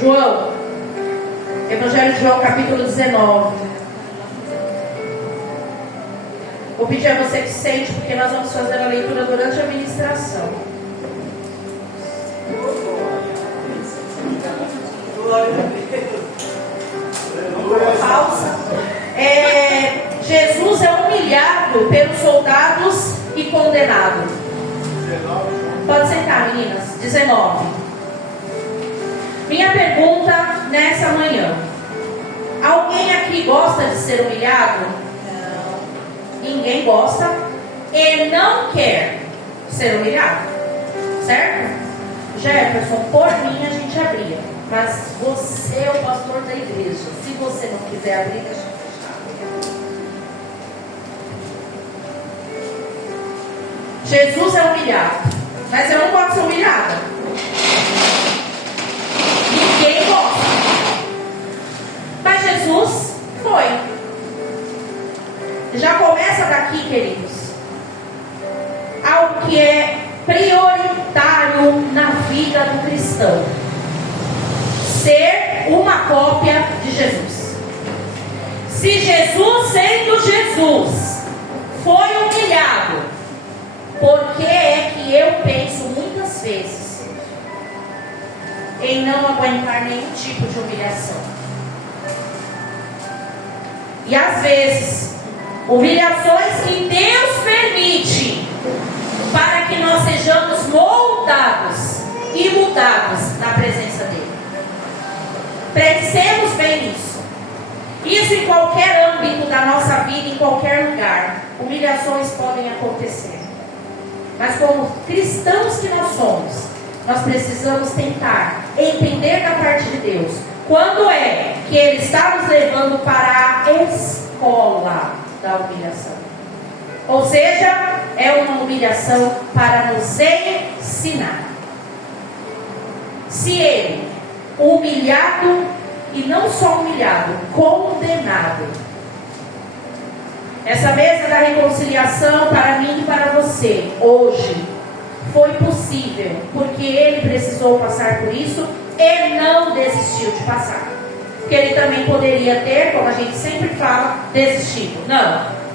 João, Evangelho de João, capítulo 19. Vou pedir a você que sente, porque nós vamos fazer a leitura durante a ministração. Pausa. Jesus é humilhado pelos soldados e condenado. Pode sentar, meninas. 19. Minha pergunta nessa manhã: alguém aqui gosta de ser humilhado? Não. Ninguém gosta e não quer ser humilhado, certo? Jefferson, por mim a gente abria, mas você é o pastor da igreja. Se você não quiser abrir, deixa fechado. Jesus é humilhado, mas eu não gosto de ser humilhada. Ninguém gosta. Mas Jesus foi. Já começa daqui, queridos. Algo que é prioritário na vida do cristão: ser uma cópia de Jesus. Se Jesus, sendo Jesus, foi humilhado, por que é que eu penso muitas vezes em não aguentar nenhum tipo de humilhação? E às vezes, humilhações que Deus permite para que nós sejamos moldados e mudados na presença dEle. Pensemos bem nisso. Isso em qualquer âmbito da nossa vida, em qualquer lugar. Humilhações podem acontecer. Mas como cristãos que nós somos, nós precisamos tentar entender da parte de Deus quando é que Ele está nos levando para a escola da humilhação. Ou seja, é uma humilhação para nos ensinar. Se Ele, humilhado, e não só humilhado, condenado. Essa mesa da reconciliação para mim e para você, hoje, foi possível, porque Ele precisou passar por isso e não desistiu de passar. Porque Ele também poderia ter, como a gente sempre fala, desistido.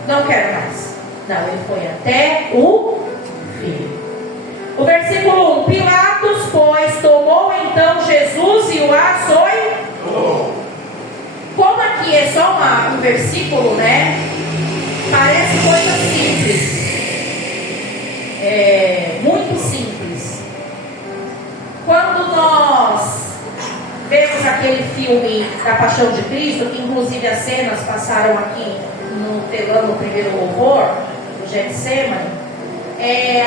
Não quero mais. Não, Ele foi até o fim. O versículo 1: Pilatos, pois, tomou então Jesus e o açoitou. Como aqui é só um versículo, né? Parece coisa simples. Muito simples. Quando nós vemos aquele filme da Paixão de Cristo, que inclusive as cenas passaram aqui no primeiro louvor, do Getsemane,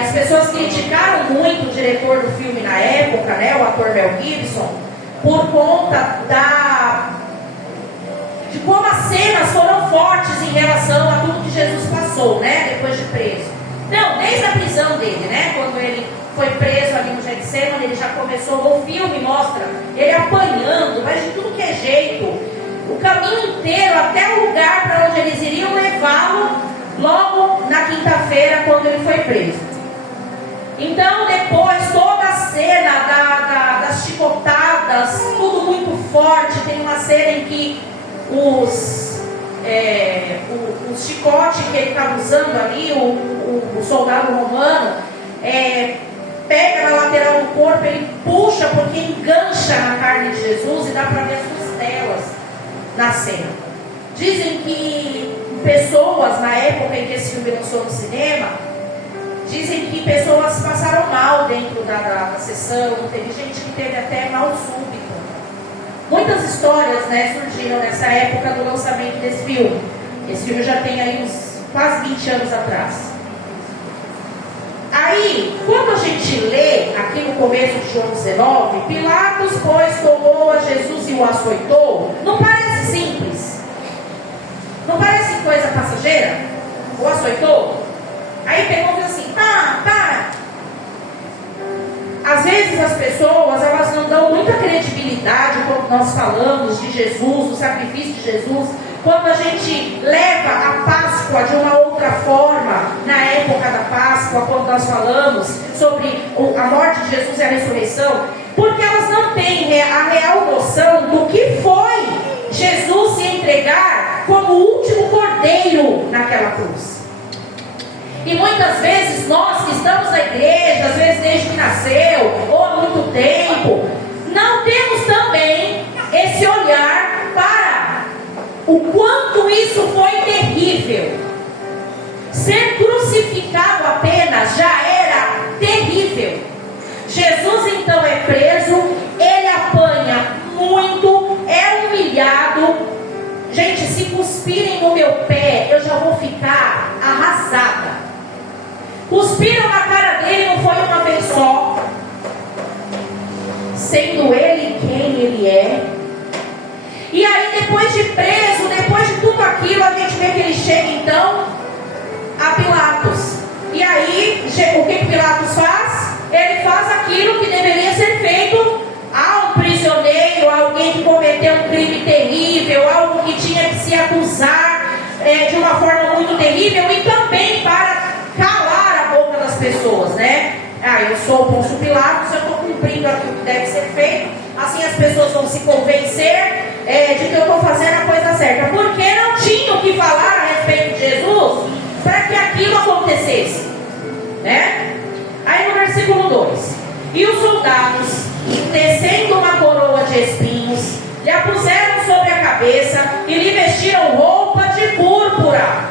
as pessoas criticaram muito o diretor do filme na época, né, o ator Mel Gibson, por conta de como as cenas foram fortes em relação a tudo que Jesus passou, né, depois de preso. Não, desde a prisão dele, né, quando ele foi preso ali no Getsemane, ele já começou, o filme mostra ele apanhando, mas de tudo que é jeito, o caminho inteiro até o lugar para onde eles iriam levá-lo, logo na quinta-feira, quando ele foi preso. Então, depois, toda a cena das chicotadas, tudo muito forte. Tem uma cena em que o chicote que ele estava usando ali, o soldado romano, pega na lateral do corpo, ele puxa porque engancha na carne de Jesus e dá para ver as costelas na cena. Dizem que pessoas, na época em que esse filme lançou no cinema, dizem que pessoas passaram mal dentro da sessão, teve gente que teve até mal súbito. Muitas histórias, né, surgiram nessa época do lançamento desse filme. Esse filme já tem aí uns quase 20 anos atrás. Aí, quando a gente lê aqui no começo de João 19, Pilatos, pois, tomou a Jesus e o açoitou, não parece simples? Não parece coisa passageira? O açoitou? Aí pegou e fez assim, pá. Às vezes as pessoas, elas não dão muita credibilidade quando nós falamos de Jesus, do sacrifício de Jesus, quando a gente leva a Páscoa de uma outra forma, na época da Páscoa, quando nós falamos sobre a morte de Jesus e a ressurreição, porque elas não têm a real noção naquela cruz. E muitas vezes nós que estamos na igreja, às vezes desde que nasceu, ou há muito tempo, não temos também esse olhar para o quanto isso foi terrível. Ser crucificado apenas já era terrível. Jesus então é preso, ele apanha muito, é humilhado. Gente, se cuspirem no meu pé, eu já vou ficar arrasada. Cuspiram na cara dele, não foi uma vez só. Sendo ele quem ele é. E aí depois de preso, depois de tudo aquilo, a gente vê que ele chega então a Pilatos. E aí, o que Pilatos faz? Ele faz aquilo que deveria ser feito a um prisioneiro, a alguém que cometeu um crime terrível, algo que tinha que se acusar de uma forma muito terrível, e também para calar a boca das pessoas, né? Eu sou o Pôncio Pilatos, eu estou cumprindo aquilo que deve ser feito, assim as pessoas vão se convencer de que eu estou fazendo a coisa certa, porque não tinha o que falar a respeito de Jesus para que aquilo acontecesse, né? Aí no versículo 2: e os soldados, tecendo uma coroa de espinhos, lhe a puseram sobre a cabeça e lhe vestiram roupa de púrpura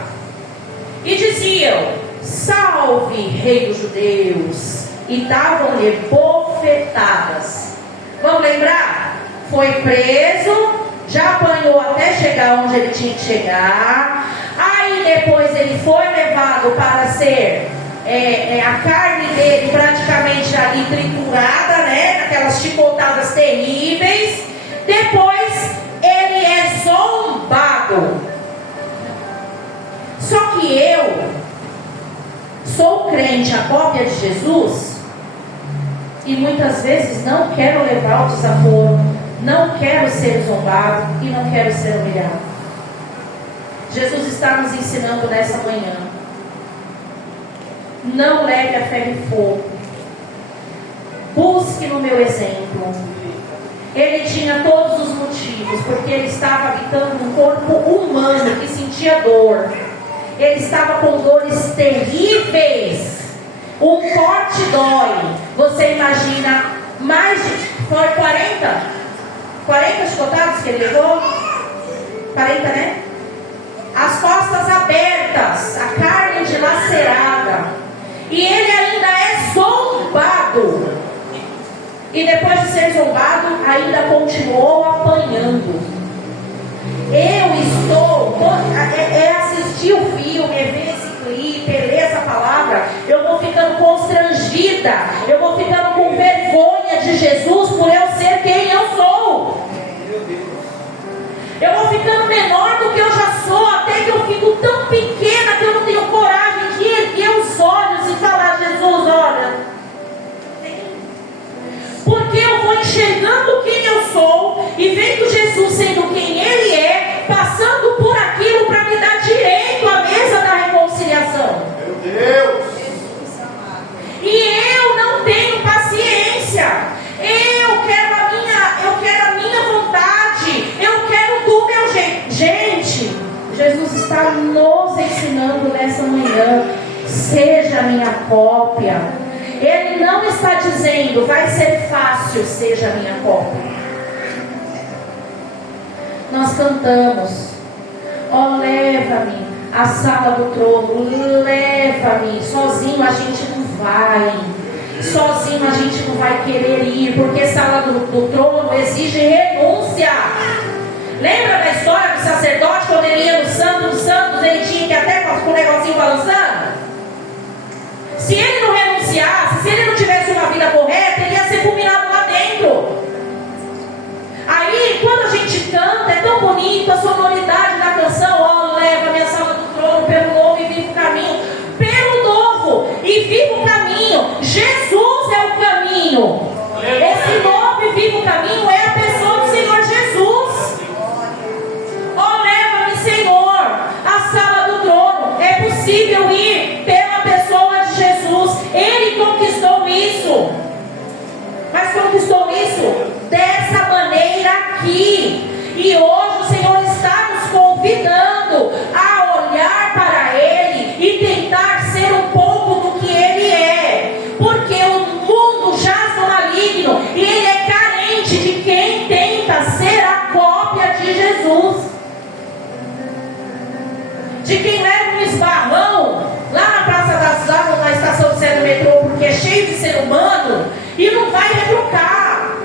e diziam: salve, rei dos judeus, e davam-lhe bofetadas. Vamos lembrar? Foi preso, já apanhou até chegar onde ele tinha que chegar. Aí depois ele foi levado para ser a carne dele praticamente ali triturada, né? Naquelas chicotadas terríveis. Depois ele é zombado. Só que eu sou crente, a cópia de Jesus, e muitas vezes não quero levar o desaforo, não quero ser zombado e não quero ser humilhado. Jesus está nos ensinando nessa manhã: não leve a fé em fogo, busque no meu exemplo. Ele tinha todos os motivos, porque ele estava habitando um corpo humano que sentia dor. Ele estava com dores terríveis. Um corte dói. Você imagina mais de... Foi 40 chicotadas que ele levou? 40, né? As costas abertas, a carne dilacerada. E ele ainda é zombado. E depois de ser zombado, ainda continuou apanhando. Eu estou, assistir o filme, ver esse clipe, ler essa palavra, eu vou ficando constrangida, eu vou ficando com vergonha de Jesus por eu ser quem eu sou. Eu vou ficando menor do que eu já sou, até que eu fico tão pequena que eu não tenho coragem de erguer os olhos e falar: Jesus, olha. Porque eu vou enxergando quem eu sou e vendo Jesus sendo quem Ele é, passando por aquilo para me dar direito à mesa da reconciliação. Meu Deus! E eu não tenho paciência. Eu quero a minha vontade. Eu quero do meu jeito. Gente, Jesus está nos ensinando nessa manhã: seja a minha cópia. Ele não está dizendo: vai ser fácil, seja a minha cópia. Nós cantamos: ó, leva-me à sala do trono, leva-me. Sozinho a gente não vai. Sozinho a gente não vai querer ir, porque sala do trono exige renúncia. Lembra da história do sacerdote, quando ele ia no Santo dos Santos, ele tinha que até com o negocinho balançando? Se ele não renunciasse, se ele não tivesse uma vida correta, ele ia ser fulminado lá dentro. Aí, quando a gente canta, é tão bonito a sonoridade da canção: ó, leva-me à sala do trono, pelo novo e vivo caminho. Pelo novo e vivo caminho, Jesus é o caminho. Esse novo e vivo caminho é a pessoa do Senhor Jesus. Ó, leva-me, Senhor, à sala do trono. É possível ir pela pessoa de Jesus. Ele conquistou isso. Mas conquistou isso dessa maneira aqui. E hoje o Senhor está nos convidando a olhar para ser humano e não vai retrucar,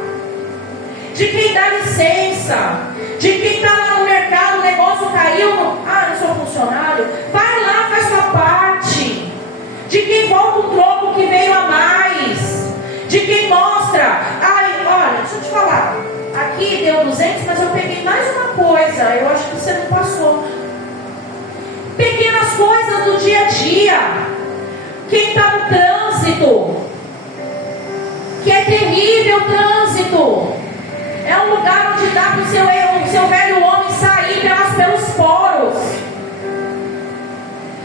de quem dá licença, de quem está lá no mercado, o negócio caiu, não sou funcionário, vai lá, faz sua parte, de quem volta um troco que veio a mais, de quem mostra, olha, deixa eu te falar, aqui deu 200, mas eu peguei mais uma coisa, eu acho que você não passou. Pequenas coisas do dia a dia. Quem está no trânsito, que é terrível o trânsito, é um lugar onde dá para o seu velho homem sair pelos poros.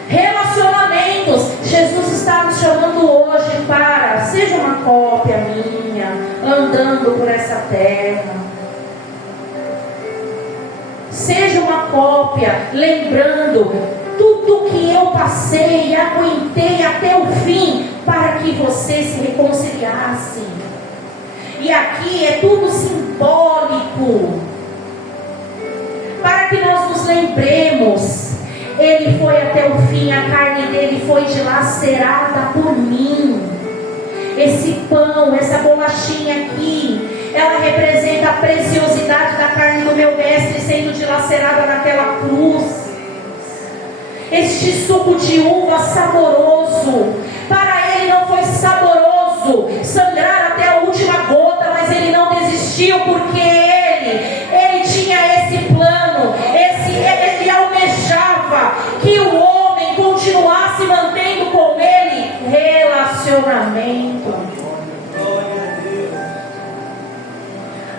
Relacionamentos. Jesus está nos chamando hoje para, seja uma cópia minha, andando por essa terra. Seja uma cópia, lembrando tudo que eu passei e aguentei até o fim para que você se reconciliasse. E aqui é tudo simbólico, para que nós nos lembremos. Ele foi até o fim, a carne dele foi dilacerada por mim. Esse pão, essa bolachinha aqui, ela representa a preciosidade da carne do meu mestre sendo dilacerada naquela cruz. Este suco de uva saboroso, para ele não foi saboroso sangrar até a última gota, mas ele não desistiu, porque ele tinha esse plano, ele almejava que o homem continuasse mantendo com ele relacionamento.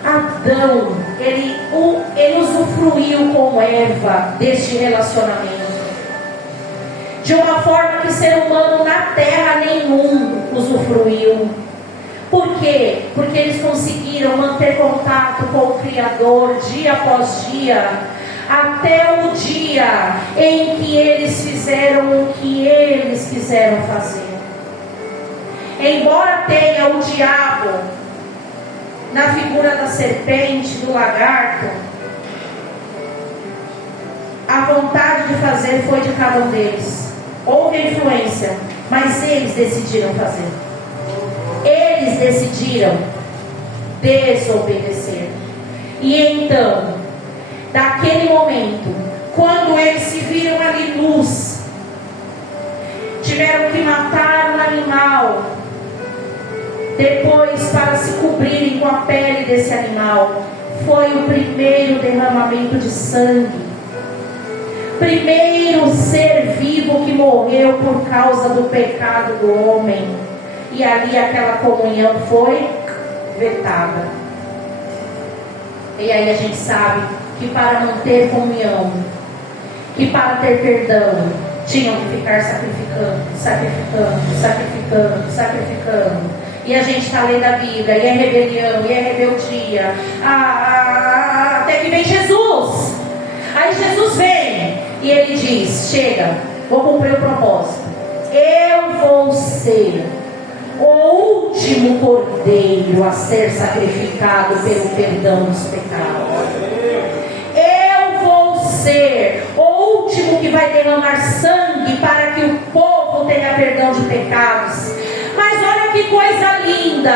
Adão, ele usufruiu com Eva deste relacionamento de uma forma que ser humano na terra nenhum usufruiu. Por quê? Porque eles conseguiram manter contato com o Criador dia após dia, até o dia em que eles fizeram o que eles quiseram fazer. Embora tenha o diabo na figura da serpente, do lagarto, a vontade de fazer foi de cada um deles. Houve influência, mas eles decidiram fazer. Eles decidiram desobedecer. E então, daquele momento, quando eles se viram ali nus, tiveram que matar um animal, depois para se cobrirem com a pele desse animal. Foi o primeiro derramamento de sangue. Primeiro ser vivo que morreu por causa do pecado do homem. E ali aquela comunhão foi vetada. E aí a gente sabe que para manter comunhão, que para ter perdão, tinham que ficar sacrificando. E a gente está lendo a Bíblia, e é rebelião, e é rebeldia. Até que vem Jesus. Aí Jesus vem e ele diz: chega, vou cumprir o propósito. Eu vou ser o último cordeiro a ser sacrificado pelo perdão dos pecados. Eu vou ser o último que vai derramar sangue para que o povo tenha perdão de pecados. Mas olha que coisa linda.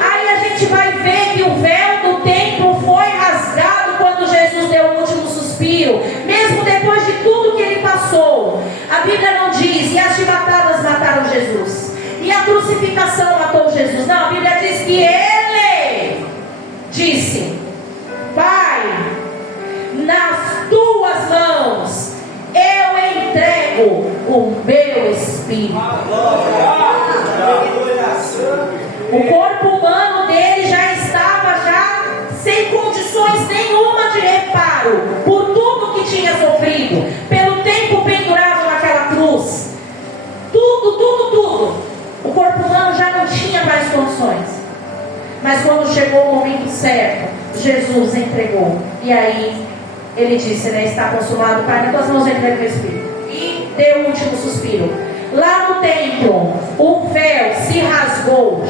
Aí a gente vai ver que o véu do templo foi rasgado quando Jesus deu o último suspiro, mesmo depois de tudo que ele passou. A Bíblia não diz: e as chibatadas mataram Jesus, e a crucificação matou Jesus. Não, a Bíblia diz que ele disse: Pai, nas tuas mãos eu entrego o meu espírito. O corpo humano dele já estava sem condições nenhuma de reparo por tudo que tinha sofrido, pelo tempo pendurado naquela cruz. Tudo. O corpo humano já não tinha mais condições. Mas quando chegou o momento certo, Jesus entregou. E aí ele disse, está consumado, Pai, nas tuas mãos eu entrego o meu espírito. E deu o último suspiro. Lá no templo, o véu se rasgou.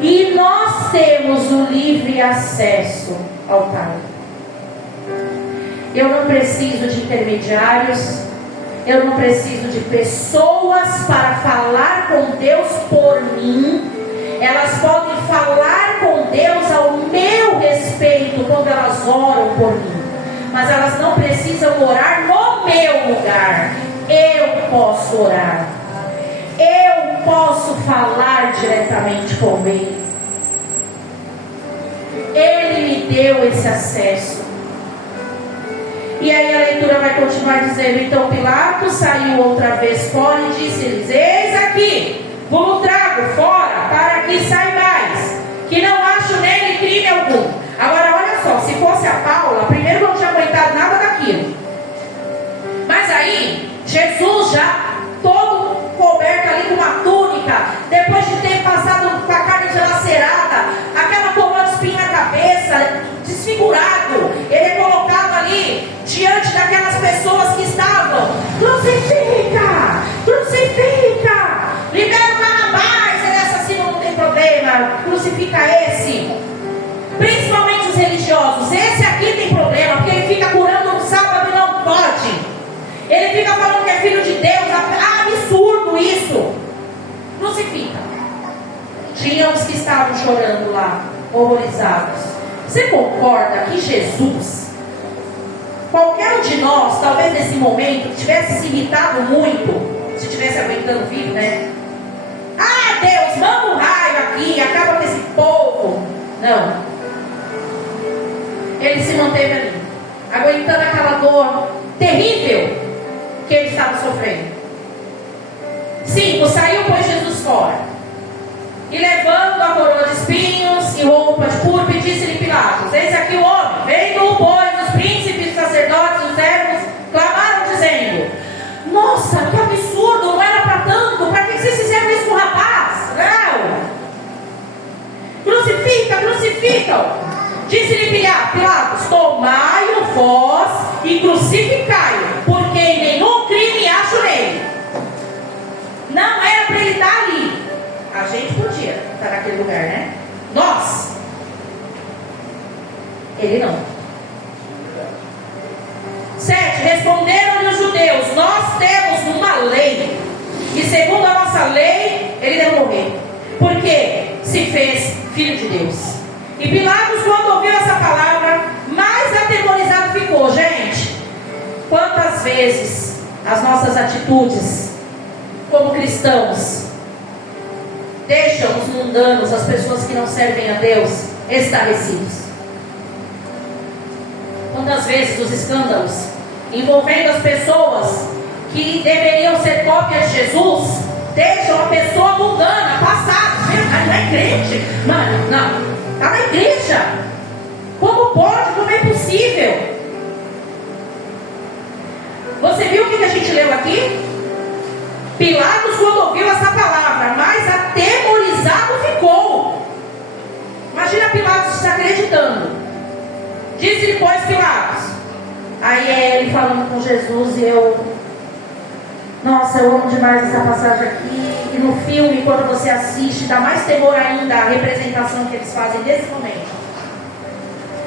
E nós temos o livre acesso ao Pai. Eu não preciso de intermediários. Eu não preciso de pessoas para falar com Deus por mim. Elas podem falar com Deus ao meu respeito quando elas oram por mim. Mas elas não precisam orar no meu lugar. Eu posso orar. Eu posso falar diretamente com Ele. Ele me deu esse acesso. E aí a leitura vai continuar dizendo: então Pilatos saiu outra vez fora e disse-lhes: eis aqui, vos trago fora, para que saibais que não acho nele crime algum. Agora olha só, se fosse a Paula, primeiro não tinha aguentado nada daquilo. Mas aí, Jesus já todo coberto ali com uma túnica, depois de ter passado com a carne dilacerada, aquela coroa de espinho na cabeça, desfigurado, ele é colocado ali diante daquelas pessoas que estavam: crucifica, crucifica, libera o Barrabás, ele é assassino, não tem problema, crucifica esse. Principalmente os religiosos, esse aqui tem problema, porque ele fica curando no sábado e não pode. Ele fica falando que é filho de Deus, absurdo isso. Crucifica. Tinha os que estavam chorando lá, horrorizados. Você concorda que Jesus, qualquer um de nós, talvez nesse momento, tivesse se irritado muito, se estivesse aguentando vivo, né? Ah, Deus, manda um raio aqui, acaba com esse povo. Não. Ele se manteve ali, aguentando aquela dor terrível que ele estava sofrendo. 5. Saiu, pois, Jesus fora, e levando a coroa de espinhos e roupa de púrpura, disse-lhe Pilatos: eis aqui o homem. Vendo-o, pois, os príncipes, os sacerdotes, os servos clamaram, dizendo: nossa, que absurdo, não era para tanto, para que vocês fizeram isso com o rapaz? Não! Crucifica, crucifica-o. Disse-lhe Pilatos: tomai-o vós e crucificai-o, porque nenhum crime acho nele. Não era para ele estar ali. A gente podia estar naquele lugar, né? Nós. Ele não. 7. Responderam-lhe os judeus: nós temos uma lei, e segundo a nossa lei ele deve morrer, porque se fez filho de Deus. E Pilatos, quando ouviu essa palavra, mais atemorizado ficou. Gente, quantas vezes as nossas atitudes como cristãos deixam os mundanos, as pessoas que não servem a Deus, estarrecidos? Quantas vezes os escândalos envolvendo as pessoas que deveriam ser cópias de Jesus deixam a pessoa mundana, passada, não é crente, mano, não. Está na igreja. Como pode? Como é possível? Você viu o que a gente leu aqui? Pilatos, quando ouviu essa palavra, mais atemorizado ficou. Imagina Pilatos desacreditando. Disse-lhe, pois, Pilatos. Aí é ele falando com Jesus e nossa, eu amo demais essa passagem aqui. E no filme, quando você assiste, dá mais temor ainda a representação que eles fazem nesse momento.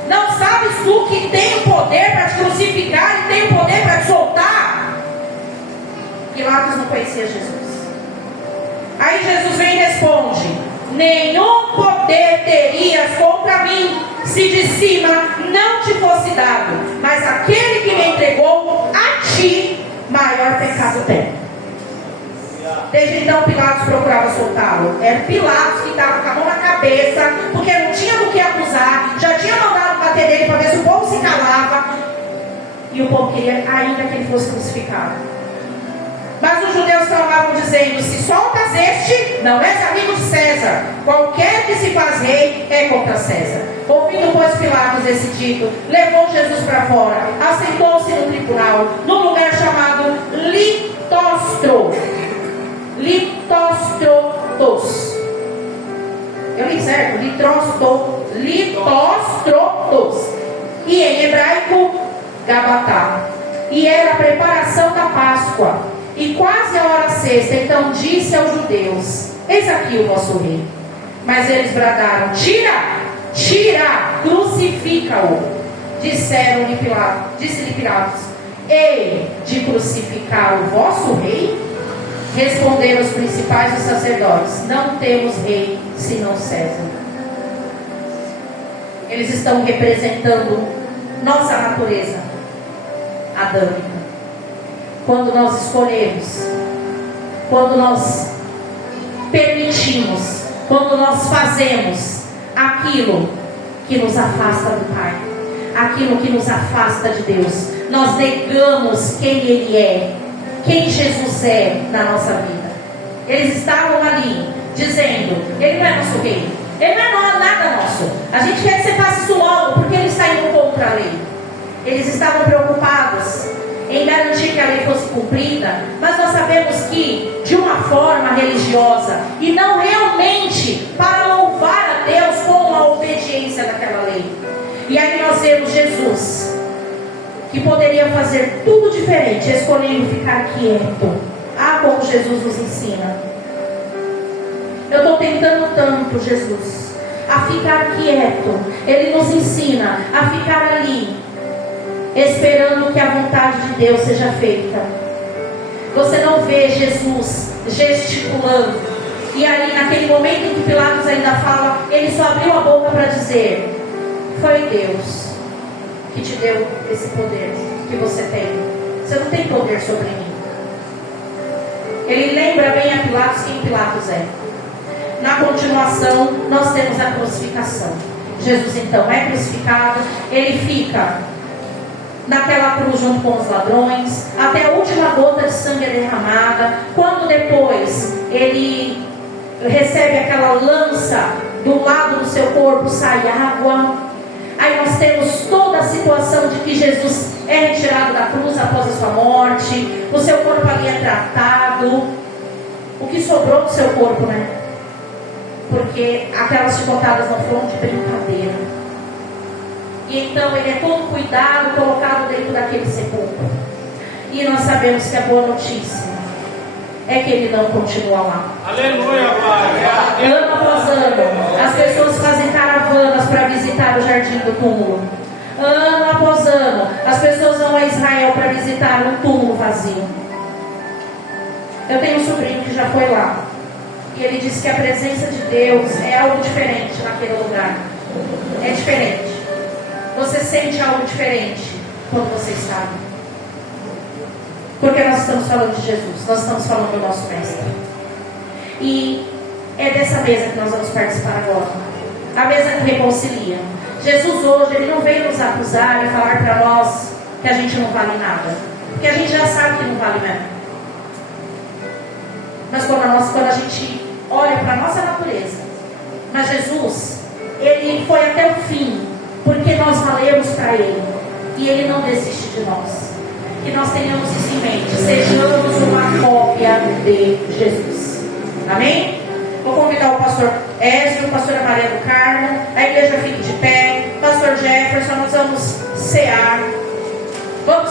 Não sabes tu que tem o poder para te crucificar e tem o poder para te soltar? Pilatos não conhecia Jesus. Aí Jesus vem e responde: nenhum poder terias contra mim, se de cima não te fosse dado. Mas aquele que me entregou a ti, maior pecado tem. Desde então Pilatos procurava soltá-lo. Era Pilatos que estava com a mão na cabeça, porque não tinha do que acusar, já tinha mandado bater nele para ver se o povo se calava, e o povo queria ainda que ele fosse crucificado. Mas os judeus clamavam dizendo: se soltas este, não és amigo de César. Qualquer que se faz rei é contra César. Ouvindo, pois, Pilatos esse dito, levou Jesus para fora, assentou-se no tribunal, num lugar chamado Litóstrotos. Eu li certo? Litóstrotos. E em hebraico, Gabatá. E era a preparação da Páscoa. E quase a hora sexta, então disse aos judeus: eis aqui o vosso rei. Mas eles bradaram: tira, tira, crucifica-o. Disse-lhe Pilatos: Hei de crucificar o vosso rei? Responderam os principais dos sacerdotes: não temos rei senão César. Eles estão representando nossa natureza adâmica. Quando nós escolhemos, quando nós permitimos, quando nós fazemos aquilo que nos afasta do Pai, aquilo que nos afasta de Deus, nós negamos quem Ele é, quem Jesus é na nossa vida. Eles estavam ali dizendo: Ele não é nosso rei, Ele não é nada nosso, a gente quer que você faça isso logo, porque Ele está indo contra a lei. Eles estavam preocupados em garantir que a lei fosse cumprida, mas nós sabemos que de uma forma religiosa e não realmente para louvar a Deus com a obediência daquela lei. E aí nós vemos Jesus, que poderia fazer tudo diferente, escolhendo ficar quieto. Ah, como Jesus nos ensina. Eu estou tentando tanto, Jesus, a ficar quieto. Ele nos ensina a ficar ali, esperando que a vontade de Deus seja feita. Você não vê Jesus gesticulando. E aí, naquele momento em que Pilatos ainda fala, ele só abriu a boca para dizer: foi Deus que te deu esse poder que você tem. Você não tem poder sobre mim. Ele lembra bem a Pilatos quem Pilatos é. Na continuação, nós temos a crucificação. Jesus então é crucificado. Ele fica naquela cruz junto com os ladrões, até a última gota de sangue é derramada. Quando depois ele recebe aquela lança, do lado do seu corpo sai água. Aí nós temos toda a situação de que Jesus é retirado da cruz após a sua morte, o seu corpo ali é tratado. O que sobrou do seu corpo, né? Porque aquelas chicotadas não foram de brincadeira. E então ele é todo cuidado, colocado dentro daquele sepulcro. E nós sabemos que a boa notícia é que ele não continua lá. Aleluia, Pai. Ano após ano, as pessoas fazem caravanas para visitar o jardim do túmulo. Ano após ano, as pessoas vão a Israel para visitar um túmulo vazio. Eu tenho um sobrinho que já foi lá. E ele disse que a presença de Deus é algo diferente naquele lugar. É diferente. Você sente algo diferente quando você está ali. Porque nós estamos falando de Jesus, nós estamos falando do nosso Mestre. E é dessa mesa que nós vamos participar agora. A mesa que reconcilia. Jesus hoje, Ele não veio nos acusar e falar para nós que a gente não vale nada. Porque a gente já sabe que não vale mesmo. Mas quando a gente olha para a nossa natureza, mas Jesus, Ele foi até o fim, porque nós valemos para Ele. E Ele não desiste de nós. Que nós tenhamos isso em mente. Sejamos uma cópia de Jesus. Amém? Vou convidar o pastor Ezio, a pastora Maria do Carmo. A igreja fique de pé. Pastor Jefferson, nós vamos cear. Vamos